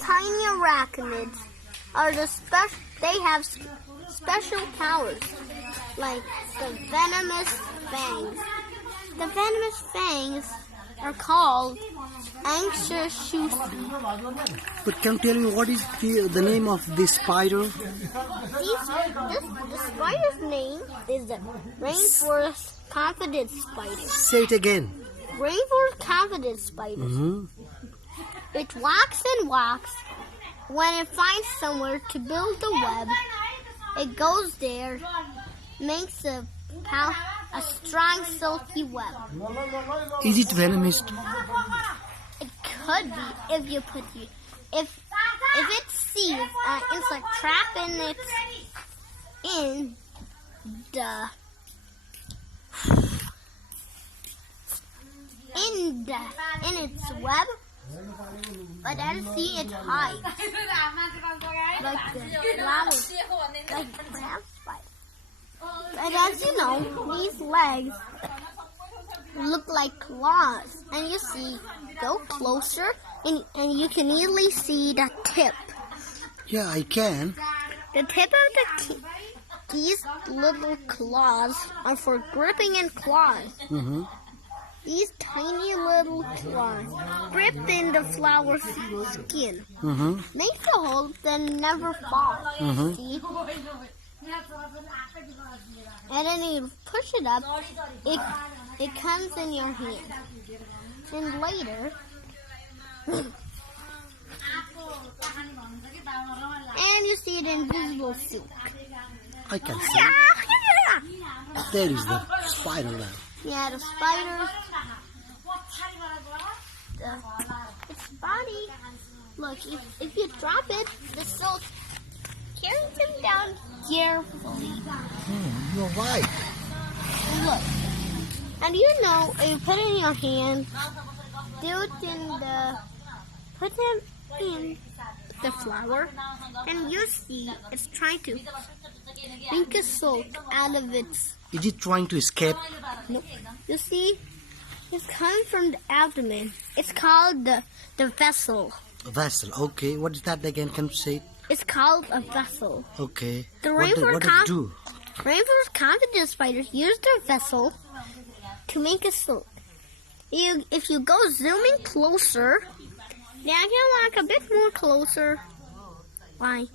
tiny arachnids are they have special powers, like the venomous fangs. The venomous fangs are called anxious. But can you tell me what is the name of this spider? The spider's name is the Rainforest Spider. Say it again. Rainforest Spider. It walks and walks. When it finds somewhere to build a web, it goes there, makes a strong silky web. Is it venomous? It could be if it sees an insect trap in its web, but then see it hide like the flowers, like the brown spider. But as you know, these legs look like claws, and you see, go closer, and you can easily see the tip. Yeah, I can. The tip of these little claws are for gripping and claws. These tiny little claws grip in the flower skin. Makes a hole, then never fall. See? And then you push it up, it comes in your hand. And later, and you see the invisible silk. I can see. There is the spider now. Yeah, the spider. Its body. Look, if you drop it, the silk carries him down carefully. You're right. Look, and you know, if you put it in your hand, put him in the flower, and you see it's trying to make a silk out of its. Is it trying to escape? Nope. You see, it's coming from the abdomen. It's called the vessel. A vessel. Okay. What is that again? Can you say it? It's called a vessel. Okay. The what does it do? Rainforest confidence spiders use their vessel to make a silk. If you go zooming closer, now I can walk a bit more closer. Why?